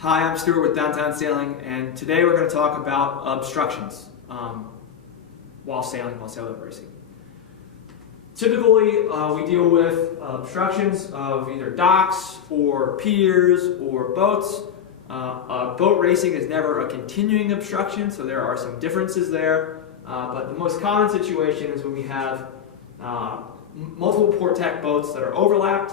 Hi, I'm Stuart with Downtown Sailing, and today we're going to talk about obstructions while sailboat racing. Typically, we deal with obstructions of either docks or piers or boats. Boat racing is never a continuing obstruction, so there are some differences there. But the most common situation is when we have multiple port tack boats that are overlapped,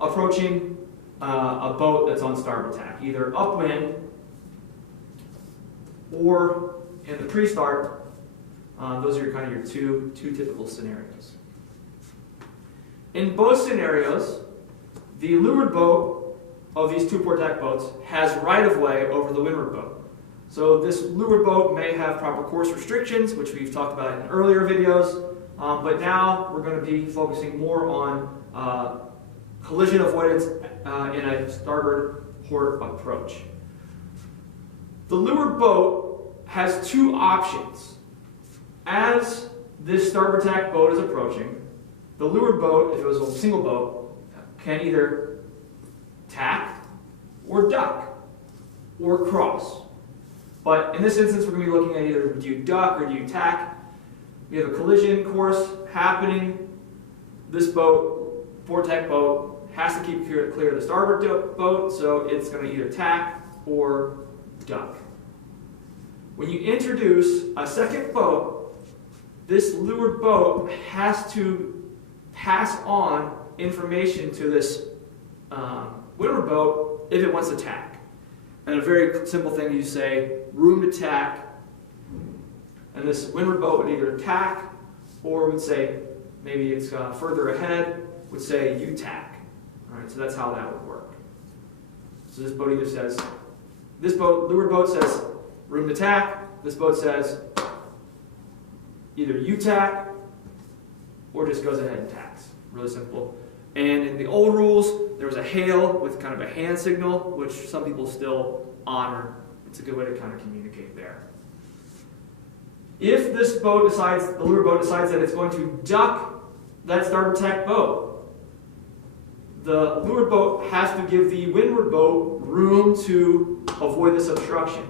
approaching a boat that's on starboard tack, either upwind or in the pre-start. Those are kind of your two typical scenarios. In both scenarios, the leeward boat of these two port tack boats has right-of-way over the windward boat. So this leeward boat may have proper course restrictions, which we've talked about in earlier videos, but now we're going to be focusing more on collision avoidance in a starboard port approach. The leeward boat has two options. As this starboard tack boat is approaching, the leeward boat, if it was a single boat, can either tack or duck or cross. But in this instance, we're going to be looking at either do you duck or do you tack. We have a collision course happening. This boat, port tack boat, has to keep clear of the starboard boat, so it's going to either tack or duck. When you introduce a second boat, this leeward boat has to pass on information to this windward boat if it wants to tack. And a very simple thing, you say room to tack, and this windward boat would either tack or would say, maybe it's further ahead, would say you tack. All right, so that's how that would work. So this boat either says, leeward boat says room to tack, this boat says either you tack or just goes ahead and tacks. Really simple. And in the old rules, there was a hail with kind of a hand signal, which some people still honor. It's a good way to kind of communicate there. If this boat decides, the leeward boat decides that it's going to duck that starboard tack boat, the leeward boat has to give the windward boat room to avoid this obstruction.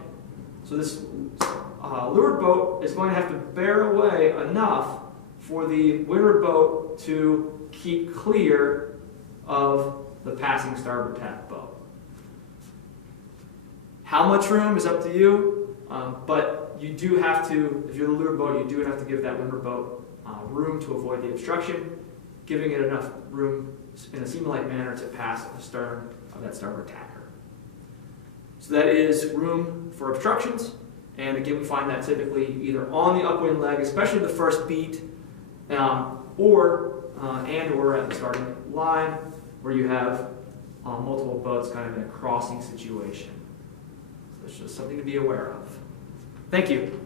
So this leeward boat is going to have to bear away enough for the windward boat to keep clear of the passing starboard tack boat. How much room is up to you, but you do have to, if you're the leeward boat, you do have to give that windward boat room to avoid the obstruction, giving it enough room in a seam-like manner to pass the stern of that starboard tacker. So that is room for obstructions, and again we find that typically either on the upwind leg, especially the first beat, or at the starting line, where you have multiple boats kind of in a crossing situation. So it's just something to be aware of. Thank you.